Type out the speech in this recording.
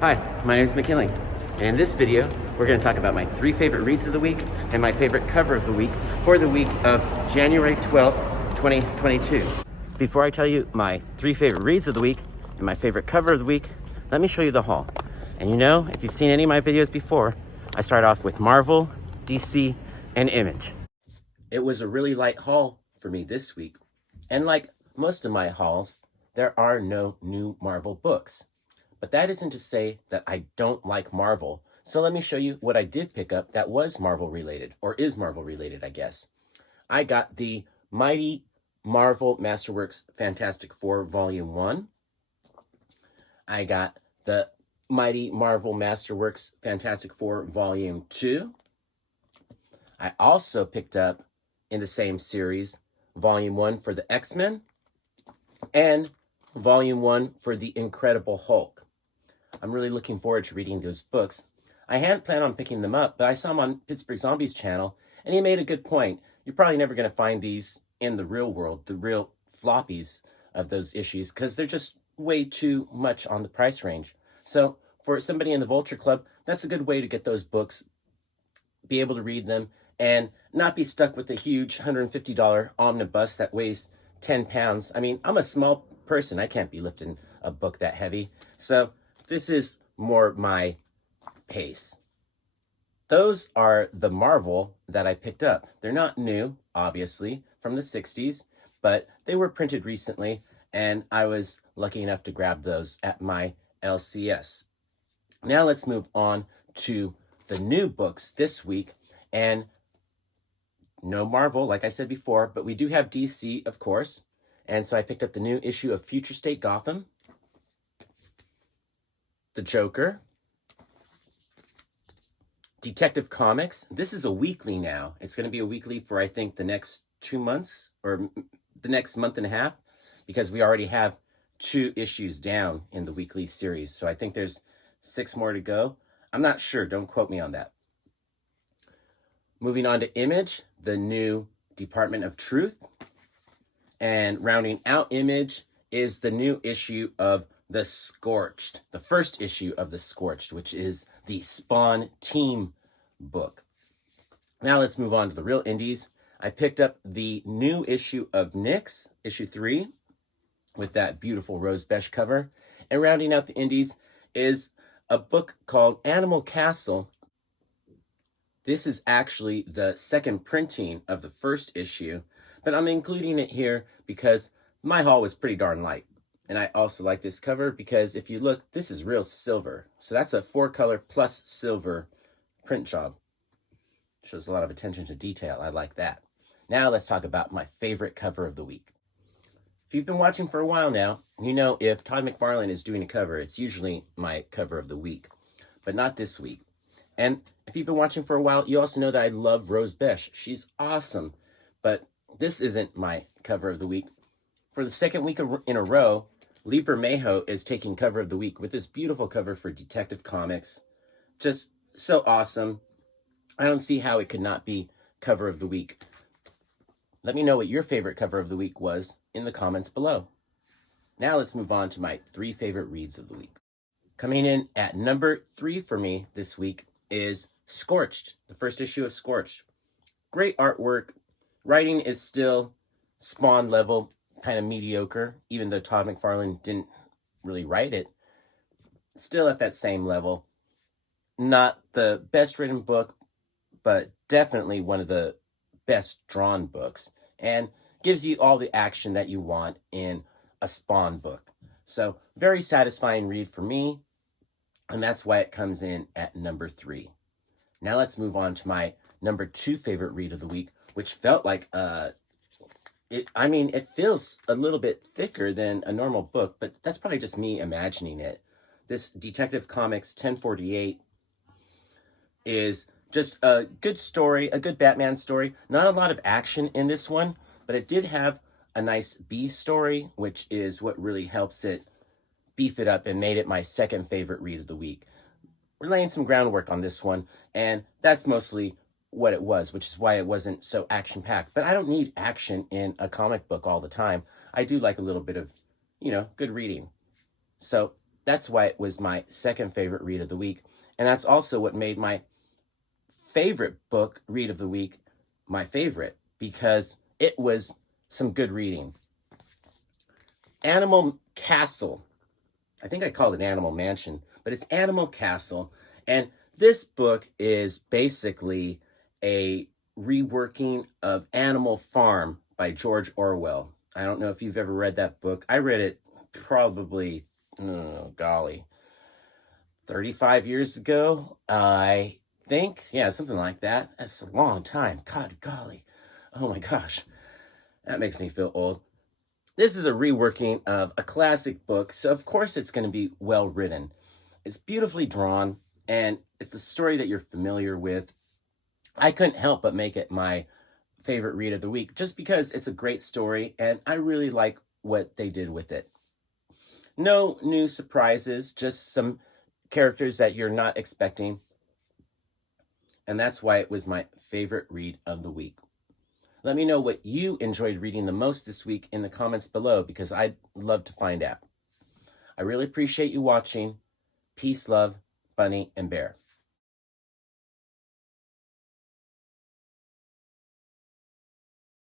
Hi, my name is McKinley, and in this video, we're going to talk about my 3 favorite reads of the week and my favorite cover of the week for the week of January 12th, 2022. Before I tell you my 3 favorite reads of the week and my favorite cover of the week, let me show you the haul. And you know, if you've seen any of my videos before, I start off with Marvel, DC, and Image. It was a really light haul for me this week, and like most of my hauls, there are no new Marvel books. But that isn't to say that I don't like Marvel. So let me show you what I did pick up that was Marvel related, or is Marvel related, I guess. I got the Mighty Marvel Masterworks Fantastic Four Volume 1. I got the Mighty Marvel Masterworks Fantastic Four Volume 2. I also picked up, in the same series, Volume 1 for the X-Men and Volume 1 for the Incredible Hulk. I'm really looking forward to reading those books. I hadn't planned on picking them up, but I saw them on Pittsburgh Zombies channel, and he made a good point. You're probably never going to find these in the real world, the real floppies of those issues, because they're just way too much on the price range. So for somebody in the Vulture Club, that's a good way to get those books, be able to read them, and not be stuck with the huge $150 omnibus that weighs 10 pounds. I mean, I'm a small person. I can't be lifting a book that heavy. So this is more my pace. Those are the Marvel that I picked up. They're not new, obviously, from the 60s, but they were printed recently, and I was lucky enough to grab those at my LCS. Now let's move on to the new books this week, and no Marvel, like I said before, but we do have DC, of course, and so I picked up the new issue of Future State Gotham, The Joker, Detective Comics. This is a weekly now. It's going to be a weekly for, I think, the next 2 months, or the next month and a half, because we already have 2 issues down in the weekly series. So I think there's 6 more to go. I'm not sure. Don't quote me on that. Moving on to Image, the new Department of Truth. And rounding out Image is the new issue of the Scorched, the first issue of the Scorched, which is the Spawn team book. Now let's move on to the real indies. I picked up the new issue of Nyx, issue 3, with that beautiful rose beige cover. And rounding out the indies is a book called Animal Castle. This is actually the second printing of the first issue, but I'm including it here because my haul was pretty darn light. And I also like this cover because if you look, this is real silver. So that's a 4-color plus silver print job. Shows a lot of attention to detail. I like that. Now let's talk about my favorite cover of the week. If you've been watching for a while now, you know if Todd McFarlane is doing a cover, it's usually my cover of the week, but not this week. And if you've been watching for a while, you also know that I love Rose Besh. She's awesome, but this isn't my cover of the week. For the second week in a row, Lee Bermejo is taking cover of the week with this beautiful cover for Detective Comics. Just so awesome. I don't see how it could not be cover of the week. Let me know what your favorite cover of the week was in the comments below. Now let's move on to my 3 favorite reads of the week. Coming in at number 3 for me this week is Scorched, the first issue of Scorched. Great artwork. Writing is still Spawn level, kind of mediocre, even though Todd McFarlane didn't really write it. Still at that same level. Not the best written book, but definitely one of the best drawn books, and gives you all the action that you want in a Spawn book. So very satisfying read for me, and that's why it comes in at number 3. Now let's move on to my number 2 favorite read of the week, which felt like it feels a little bit thicker than a normal book, but that's probably just me imagining it. This Detective Comics 1048 is just a good story, a good Batman story. Not a lot of action in this one, but it did have a nice B story, which is what really helps it beef it up and made it my second favorite read of the week. We're laying some groundwork on this one, and that's mostly what it was, which is why it wasn't so action-packed. But I don't need action in a comic book all the time. I do like a little bit of, good reading. So That's why it was my second favorite read of the week. And that's also what made my favorite book read of the week my favorite, because it was some good reading. Animal Castle. I think I called it Animal Mansion, but it's Animal Castle. And this book is basically a reworking of Animal Farm by George Orwell. I don't know if you've ever read that book. I read it probably, 35 years ago, I think. Yeah, something like that. That's a long time. God, golly. Oh my gosh. That makes me feel old. This is a reworking of a classic book, so of course it's going to be well written. It's beautifully drawn, and it's a story that you're familiar with. I couldn't help but make it my favorite read of the week, just because it's a great story, and I really like what they did with it. No new surprises, just some characters that you're not expecting, and that's why it was my favorite read of the week. Let me know what you enjoyed reading the most this week in the comments below, because I'd love to find out. I really appreciate you watching. Peace, love, Bunny, and Bear.